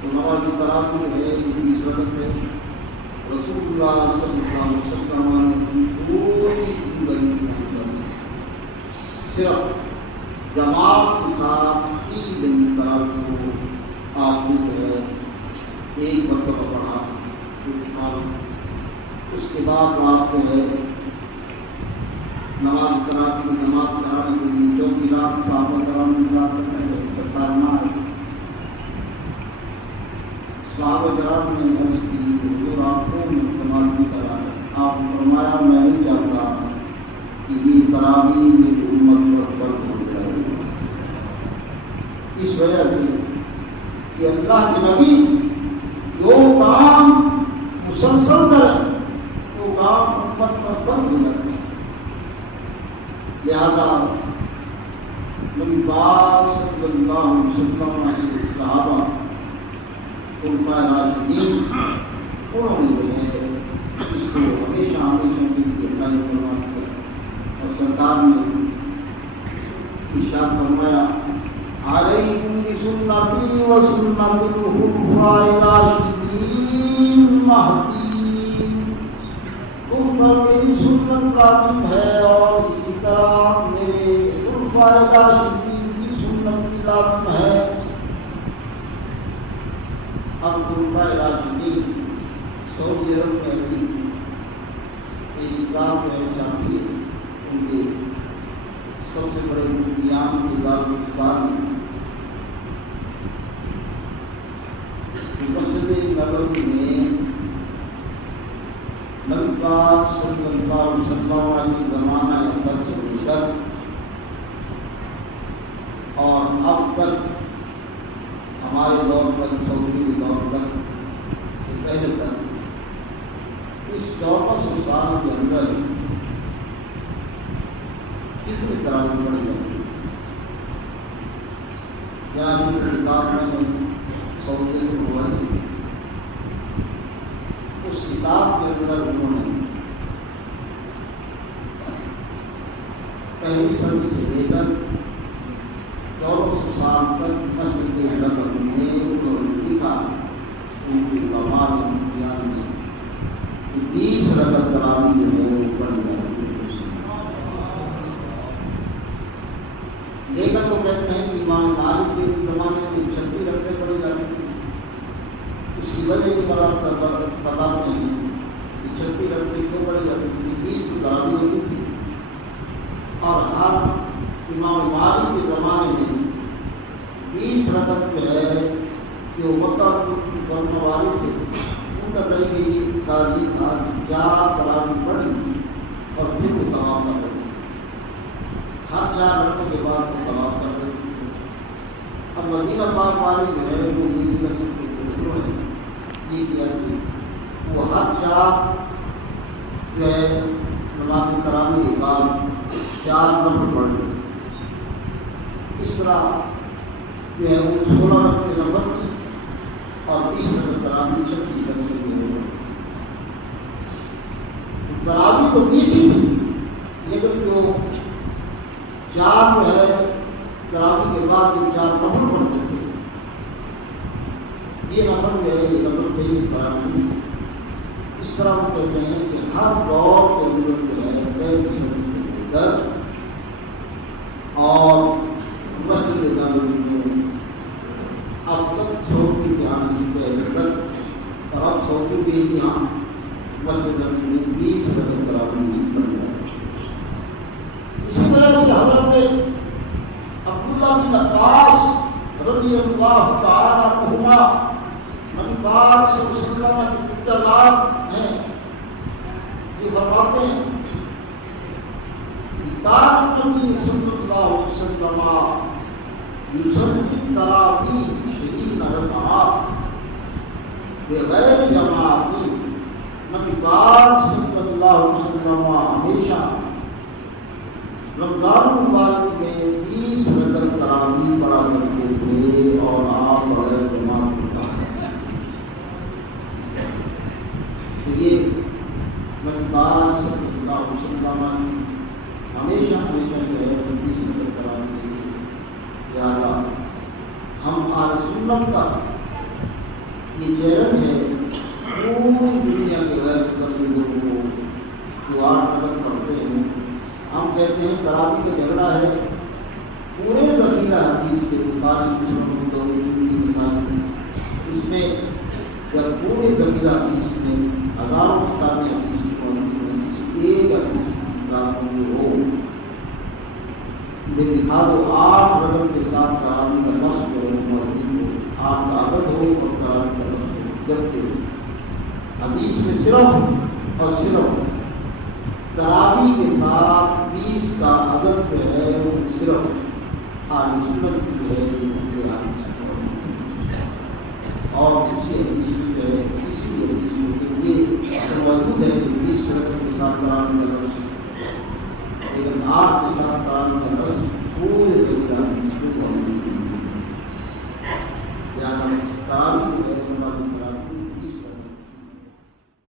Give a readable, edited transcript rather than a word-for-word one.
تو نماز تراویح ہے اس وقت میں رسول اللہ صلی اللہ علیہ وسلم نے کوئی زندگی نہیں کی، صرف جماعت کے ساتھ 3 دن تراویح کو آپ نے ایک مرتبہ پڑھا، اس کے بعد آپ جو ہے نماز تراویح کرانے کے لیے 24 رات صحابہ کرام کے ساتھ کرنا ہے۔ صحابہ کرام نے عرض کی حضور آپ کو نماز نہیں کرا ہے، آپ نے فرمایا میں نہیں چاہتا کہ یہ تراویح میری امت پر فرض ہو جائے، اس وجہ سے کہ اللہ کے نبی جو کام مسلسل کریں وہ کام امت پر فرض ہو جاتے ہیں، لہذا نبی پاک صلی اللہ علیہ وسلم کے صحابہ خلفائے راشدین انہوں نے جو ہے اس کو ہمیشہ کے لیے قائم کروا دیا، اور سرکار نے ارشاد فرمایا علیکم بسنتی و سنت الخلفاء الراشدین المہدیین، تم پر میری سنت لازم ہے اور اسی طرح میرے خلفاء راشدین کی سنت بھی لازم ہے۔ اب خلفاء راشدین سعودی عرب میں بھی ایک کتاب ہے جہاں بھی ان کے سب سے بڑے مفتیان کے دارالحکومت مسجد نبوی میں نبی پاک صلی اللہ علیہ وسلم کے زمانہ اندر سے لے کر اور اب تک ہمارے دور پر سعودی کے دور تک سے پہلے تک اس 1400 سال کے اندر کتنی تراویح پڑھی جاتی ہے؟ کیا کتاب میں سعودی سے ہوا ہے؟ اس کتاب کے اندر انہوں نے پہلی صدی سے لے کر 1400 سال تک مسجد نبوی میں انہوں نے لکھا ان کی کمال امتحان میں 20 رکعت تراویح جو ہے وہ پڑھی جاتی ہے، لیکن وہ کہتے ہیں کہ امام مالک کے زمانے میں 36 رکعتیں پڑھی جاتی تھی، اسی وجہ کے بتاتے ہیں کہ 36 رکعتیں کیوں پڑھی جاتی تھی، 20 تراویح ہوتی تھی، اور ہر امام مالک کے زمانے میں 20 رکعت جو ہے جو مکہ کرنے والے تھے ان کا صحیح تاریخ تھا 4 تراویح پڑھی اور پھر وہ تمام کر رہے تھے، ہر 4 رکعتوں کے بعد وہ تمام کر رہے تھے۔ اب مدینہ پاک والے جو ہے وہ مسجد کے دوسروں نے یہ کیا کہ وہ ہر 4 جو ہے نماز تراویح کے بعد 4 نفل پڑھ رہے، اس طرح جو ہے وہ 16 رکعتیں نفل کی اور 20 رکعت تراویح 36 کرنے کے لیے تراویح تو 20 ہی تھی، لیکن جو 4 جو ہے تراویح کے بعد جو 4 نفل پڑھتے تھے یہ نفل جو ہے یہ نفل پہلی تراویح، اس طرح وہ کہتے ہیں کہ ہر دور کے اندر جو ہے پہلی صدی سے لے کر اور مسجد نبوی میں اب تک سعودی کے آنے سے پہلے تک اور اب سعودی کے یہاں مسجد نبوی میں 20 رکعت تراویح پڑھی جاتی ہے۔ اسی وجہ سے حضرت عبداللہ بن عباس رضی اللہ تعالیٰ عنہما نبی پاک صلی اللہ علیہ وسلم کے اطلاعات ہیں، یہ فرماتے ہیں کان نبی صلی اللہ علیہ وسلم یصلی التراویح 20 رکعات بغیر جماعت، نبی پاک صلی اللہ علیہ وسلم ہمیشہ رمضان مبارک میں 20 رکعت تراویح پڑھا کرتے تھے اور آپ بغیر جماعت پڑھا تو یہ نبی پاک صلی اللہ علیہ وسلم ہمیشہ جو ہے 20 رکعت تراویح، لہٰذا ہم اہل سنت کا یہ چیلنج ہے پوری دنیا کے غیر مسلم لوگوں کو جو 8 رکعت پڑھتے ہیں. ہم کہتے ہیں تراویح کا جھگڑا ہے پورے ذخیرہ حدیث سے بخاری کی مثال ہے. اس میں جب پورے ذخیرہ حدیث میں ہزاروں کتابیں حدیث کی موجود ہیں کسی ایک حدیث کی کتاب ہو لیکن ہر 8 رکعت کے ساتھ تراویح کا لفظ موجود ہو 8 کا عدد ہو اور تراویح کا لفظ ہو. جبکہ حدیث میں صرف اور صرف تراویح کے ساتھ 20 کا عدد جو ہے وہ صرف اہل سنت کی ہے اور کسی حدیث جو ہے کسی بھی حدیث کے لیے موجود ہے کہ 20 رکعت کے ساتھ تراویح کا لفظ لیکن 8 کے ساتھ تراویح کا لفظ پورے ذریعہ حدیث کو موجود ہے. تراویح